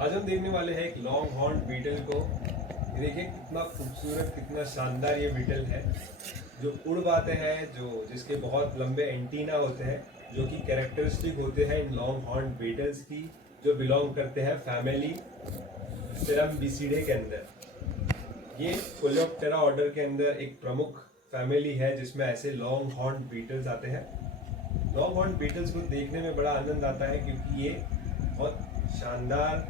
आज हम देखने वाले हैं एक लॉन्ग हॉर्न बीटल को। ये देखिए कितना खूबसूरत, कितना शानदार ये बीटल है जो उड़ पाते हैं, जो जिसके बहुत लंबे एंटीना होते हैं, जो कि कैरेक्टरिस्टिक होते हैं इन लॉन्ग हॉर्न बीटल्स की, जो बिलोंग करते हैं फैमिली सिरम्बिसिडे के अंदर। ये कोलेप्टेरा ऑर्डर के अंदर एक प्रमुख फैमिली है जिसमें ऐसे लॉन्ग हॉर्न बीटल्स आते हैं। लॉन्ग हॉर्न बीटल्स को देखने में बड़ा आनंद आता है क्योंकि ये बहुत शानदार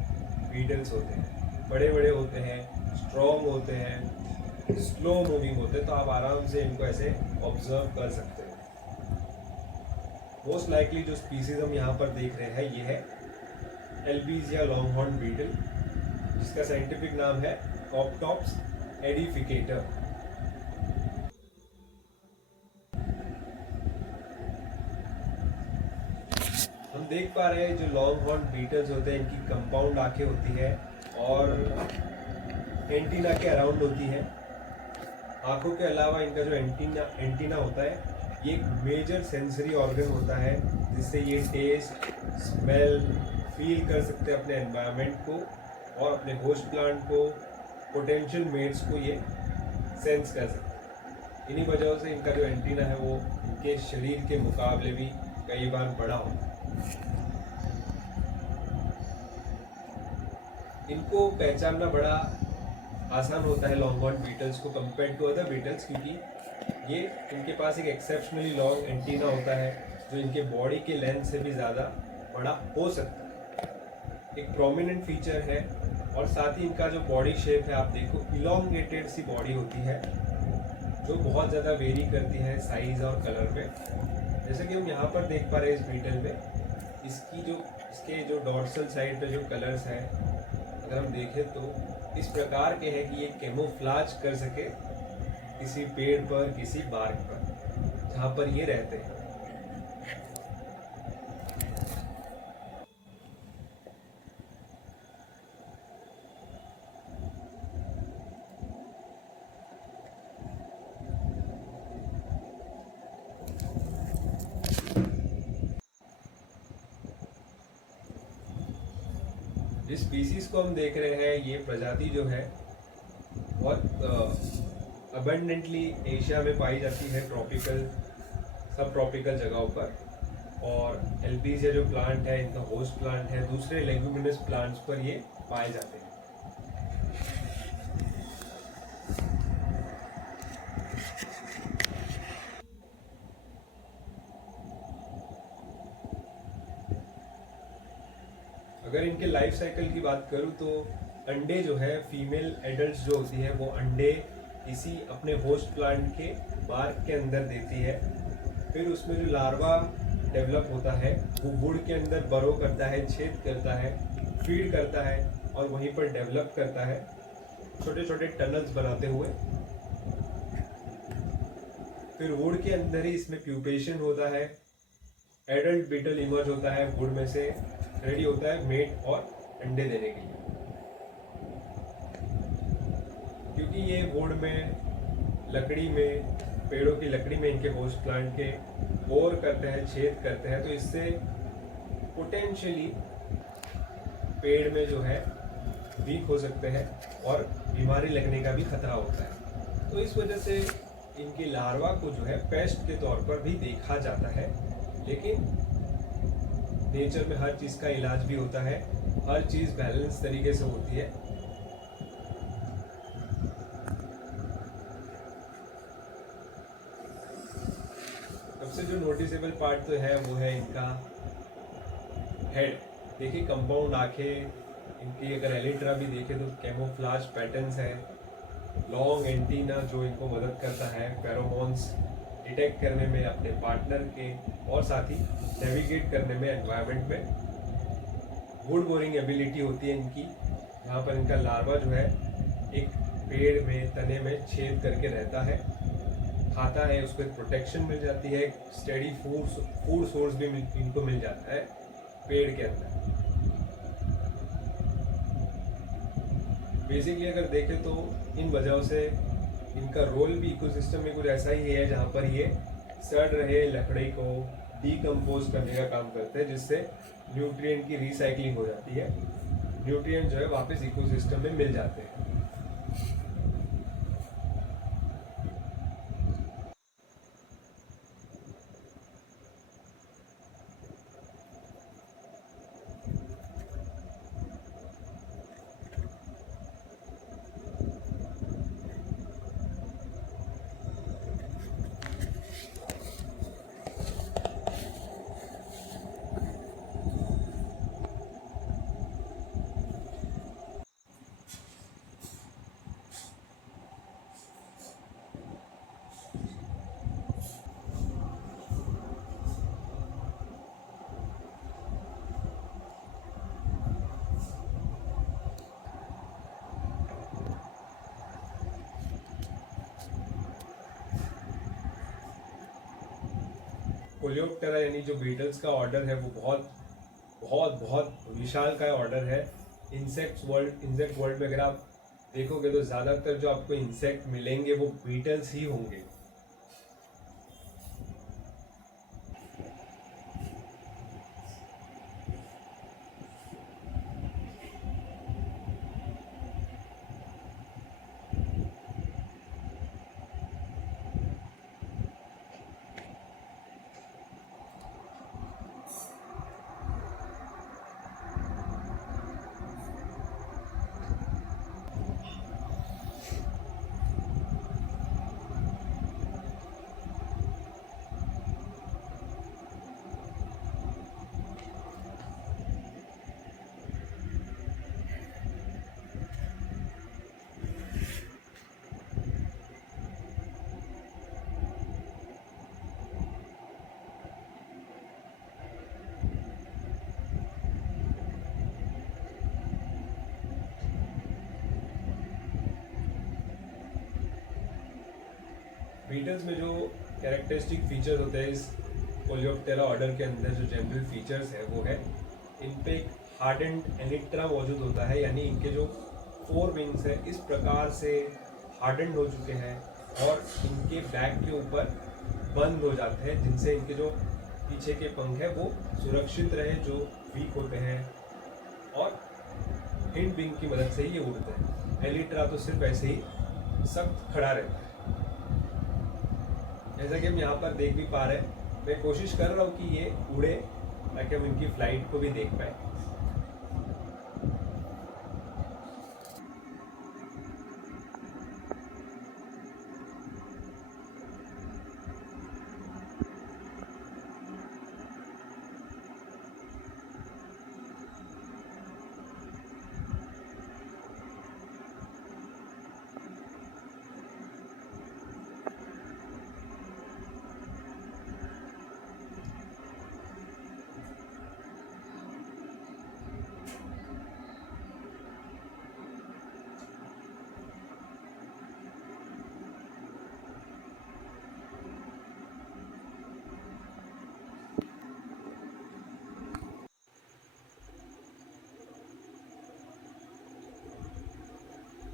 बीटल्स होते हैं, बड़े बड़े होते हैं, स्ट्रॉन्ग होते हैं, स्लो मूविंग होते हैं, तो आप आराम से इनको ऐसे ऑब्जर्व कर सकते हैं। मोस्ट लाइकली जो स्पीसीज हम यहाँ पर देख रहे हैं ये है एल्बीजिया लॉन्ग हॉर्न बीटल, जिसका साइंटिफिक नाम है कॉप्टॉप्स एडिफिकेटर। हम देख पा रहे हैं जो लॉन्ग हॉर्न बीटल्स होते हैं इनकी कंपाउंड आंखें होती है और एंटीना के अराउंड होती है। आंखों के अलावा इनका जो एंटीना होता है ये एक मेजर सेंसरी ऑर्गन होता है, जिससे ये टेस्ट, स्मेल, फील कर सकते हैं अपने एनवायरनमेंट को और अपने होस्ट प्लांट को, पोटेंशियल मेट्स को ये सेंस कर सकते हैं। इन्हीं वजहों से इनका जो एंटीना है वो इनके शरीर के मुकाबले भी कई बार बड़ा होता है। इनको पहचानना बड़ा आसान होता है लॉन्ग हॉर्न बीटल्स को कंपेयर टू अदर बीटल्स, क्योंकि ये इनके पास एक एक्सेप्शनली लॉन्ग एंटीना होता है जो इनके बॉडी के लेंथ से भी ज़्यादा बड़ा हो सकता है। एक प्रोमिनेंट फीचर है और साथ ही इनका जो बॉडी शेप है, आप देखो इलोंगेटेड सी बॉडी होती है जो बहुत ज़्यादा वेरी करती है साइज और कलर में। जैसे कि हम यहाँ पर देख पा रहे हैं इस बीटल में, इसके जो डॉर्सल साइड पे जो कलर्स हैं, अगर हम देखें तो इस प्रकार के हैं कि ये कैमोफ्लाज कर सके किसी पेड़ पर, किसी बार्क पर जहाँ पर ये रहते हैं। जिस स्पीसीज को हम देख रहे हैं ये प्रजाति जो है बहुत अबंडेंटली एशिया में पाई जाती है, ट्रॉपिकल, सब ट्रॉपिकल जगहों पर। और एल्बीजिया जो प्लांट है इनका होस्ट प्लांट है, दूसरे लेगुमिनस प्लांट्स पर ये पाए जाते हैं। अगर इनके लाइफ साइकिल की बात करूं तो अंडे जो है, फीमेल एडल्ट जो होती है वो अंडे किसी अपने होस्ट प्लांट के बार्क के अंदर देती है। फिर उसमें जो लार्वा डेवलप होता है वो वुड के अंदर बरो करता है, छेद करता है, फीड करता है और वहीं पर डेवलप करता है छोटे छोटे टनल्स बनाते हुए। फिर वुड के अंदर ही इसमें प्यूपेशन होता है, एडल्ट बीटल इमर्ज होता है वुड में से, रेडी होता है मेट और अंडे देने के लिए। क्योंकि ये वुड में, लकड़ी में, पेड़ों की लकड़ी में इनके होस्ट प्लांट के बोर करते हैं, छेद करते हैं, तो इससे पोटेंशियली पेड़ में जो है वीक हो सकते हैं और बीमारी लगने का भी खतरा होता है। तो इस वजह से इनके लार्वा को जो है पेस्ट के तौर पर भी देखा जाता है। लेकिन नेचर में हर चीज़ का इलाज भी होता है, हर चीज़ बैलेंस तरीके से होती है। सबसे जो नोटिसेबल पार्ट तो है वो है इनका हेड। देखिए कंपाउंड आंखें, इनकी अगर एलिट्रा भी देखें तो कैमोफ्लाज पैटर्न्स है, लॉन्ग एंटीना जो इनको मदद करता है फेरोमोन्स डिटेक्ट करने में अपने पार्टनर के, और साथ ही नेविगेट करने में एनवायरनमेंट में। वुड बोरिंग एबिलिटी होती है इनकी, यहाँ पर इनका लार्वा जो है एक पेड़ में तने में छेद करके रहता है, खाता है, उसको एक प्रोटेक्शन मिल जाती है, एक स्टेडी फूड सोर्स भी इनको मिल जाता है पेड़ के अंदर। बेसिकली अगर देखें तो इन वजहों से इनका रोल भी इकोसिस्टम में कुछ ऐसा ही है, जहाँ पर ये सड़ रहे लकड़ी को डीकम्पोज करने का काम करते हैं, जिससे न्यूट्रिएंट की रिसाइकलिंग हो जाती है न्यूट्रिएंट जो है वापस इकोसिस्टम में मिल जाते हैं। कोलियोप्टेरा यानी जो बीटल्स का ऑर्डर है वो बहुत बहुत बहुत विशाल का ऑर्डर है। इंसेक्ट वर्ल्ड में अगर आप देखोगे तो ज़्यादातर जो आपको इंसेक्ट मिलेंगे वो बीटल्स ही होंगे। बीटल्स में जो कैरेक्टरिस्टिक फीचर्स होते हैं इस कोलियोप्टेरा ऑर्डर के अंदर जो जनरल फीचर्स है वो है इन पे एक हार्डेंड एलिट्रा मौजूद होता है, यानी इनके जो 4 विंग्स है इस प्रकार से हार्डेंड हो चुके हैं और इनके बैक के ऊपर बंद हो जाते हैं, जिनसे इनके जो पीछे के पंख है वो सुरक्षित रहे जो वीक होते हैं, और हिंड विंग की मदद से ही ये उड़ते हैं। एलिट्रा तो सिर्फ ऐसे ही सख्त खड़ा रहता है। जैसा कि हम यहाँ पर देख भी पा रहे हैं, मैं कोशिश कर रहा हूँ कि ये उड़े ताकि हम इनकी फ्लाइट को भी देख पाए।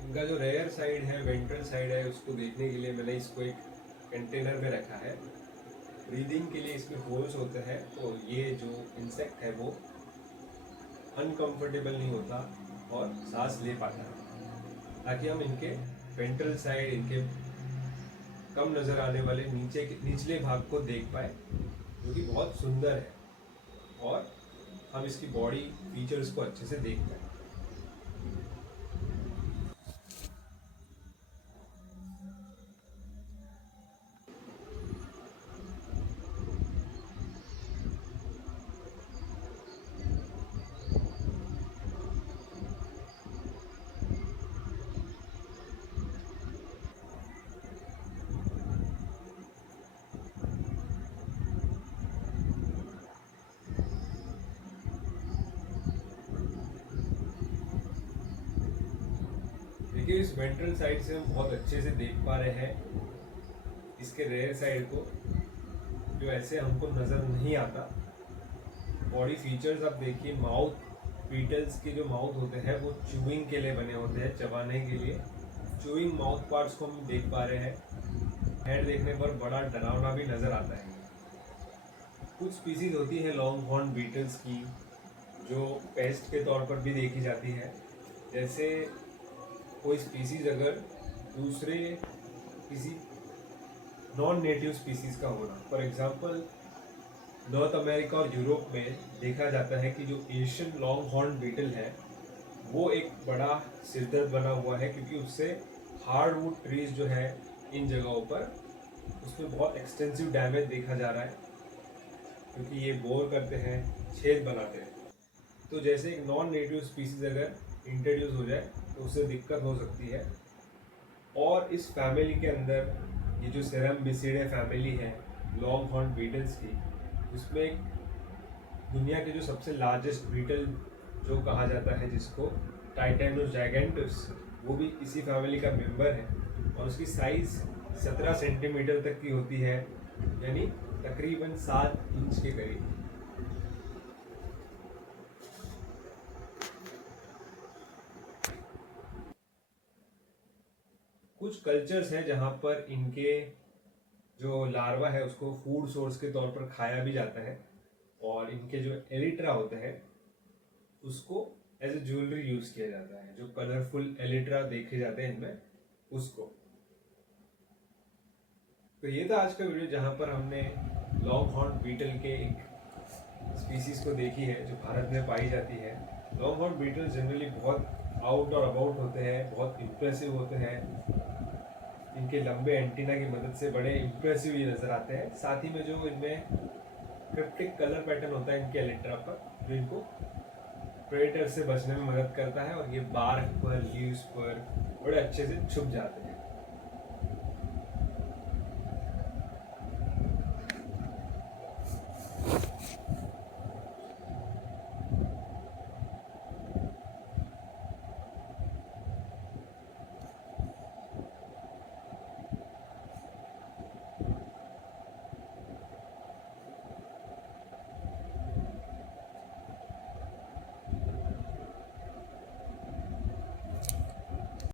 इनका जो रेयर साइड है, वेंट्रल साइड है, उसको देखने के लिए मैंने इसको एक कंटेनर में रखा है। ब्रीदिंग के लिए इसमें होल्स होते हैं, तो ये जो इंसेक्ट है वो अनकंफर्टेबल नहीं होता और सांस ले पाता है, ताकि हम इनके वेंट्रल साइड, इनके कम नज़र आने वाले निचले भाग को देख पाए, जो कि बहुत सुंदर है, और हम इसकी बॉडी फीचर्स को अच्छे से देख पाए। देखिए, इस वेंट्रल साइड से हम बहुत अच्छे से देख पा रहे हैं इसके रेयर साइड को, जो ऐसे हमको नज़र नहीं आता। बॉडी फीचर्स आप देखिए, माउथ, बीटल्स के जो माउथ होते हैं वो च्यूइंग के लिए बने होते हैं, चबाने के लिए। च्यूइंग माउथ पार्ट्स को हम देख पा रहे हैं। हेड देखने पर बड़ा डरावना भी नज़र आता है। कुछ स्पीसीज होती है लॉन्ग हॉर्न बीटल्स की जो पेस्ट के तौर पर भी देखी जाती है। जैसे कोई स्पीसीज अगर दूसरे किसी नॉन नेटिव स्पीसीज का होना, फॉर एग्जांपल नॉर्थ अमेरिका और यूरोप में देखा जाता है कि जो एशियन लॉन्ग हॉर्न बीटल है वो एक बड़ा सिरदर्द बना हुआ है, क्योंकि उससे हार्डवुड ट्रीज जो है इन जगहों पर उसमें बहुत एक्सटेंसिव डैमेज देखा जा रहा है, क्योंकि ये बोर करते हैं, छेद बनाते हैं। तो जैसे एक नॉन नेटिव स्पीसीज अगर इंट्रोड्यूस हो जाए तो उससे दिक्कत हो सकती है। और इस फैमिली के अंदर ये जो सेरम्बिसिडे फैमिली है लॉन्ग हॉर्न बीटल्स की, उसमें एक दुनिया के जो सबसे लार्जेस्ट बीटल जो कहा जाता है जिसको टाइटेनोस जाइगेंटस, वो भी इसी फैमिली का मेंबर है और उसकी साइज 17 सेंटीमीटर तक की होती है, यानी तकरीबन 7 इंच के करीब। कुछ कल्चर्स हैं जहाँ पर इनके जो लार्वा है उसको फूड सोर्स के तौर पर खाया भी जाता है, और इनके जो एलिट्रा होते हैं उसको एज ए ज्वेलरी यूज किया जाता है। जो कलरफुल एलिट्रा देखे जाते हैं इनमें, उसको। तो ये था आज का वीडियो जहाँ पर हमने लॉन्ग हॉर्न बीटल के एक स्पीसीज को देखी है जो भारत में पाई जाती है। लॉन्ग हॉर्न बीटल जनरली बहुत आउट और अबाउट होते हैं, बहुत इम्प्रेसिव होते हैं। इनके लंबे एंटीना की मदद से बड़े इम्प्रेसिव ये नजर आते हैं। साथ ही में जो इनमें क्रिप्टिक कलर पैटर्न होता है इनके एलिट्रा पर, जो इनको प्रेडेटर से बचने में मदद करता है, और ये बार्क पर, लीव्स पर बड़े अच्छे से छुप जाते हैं।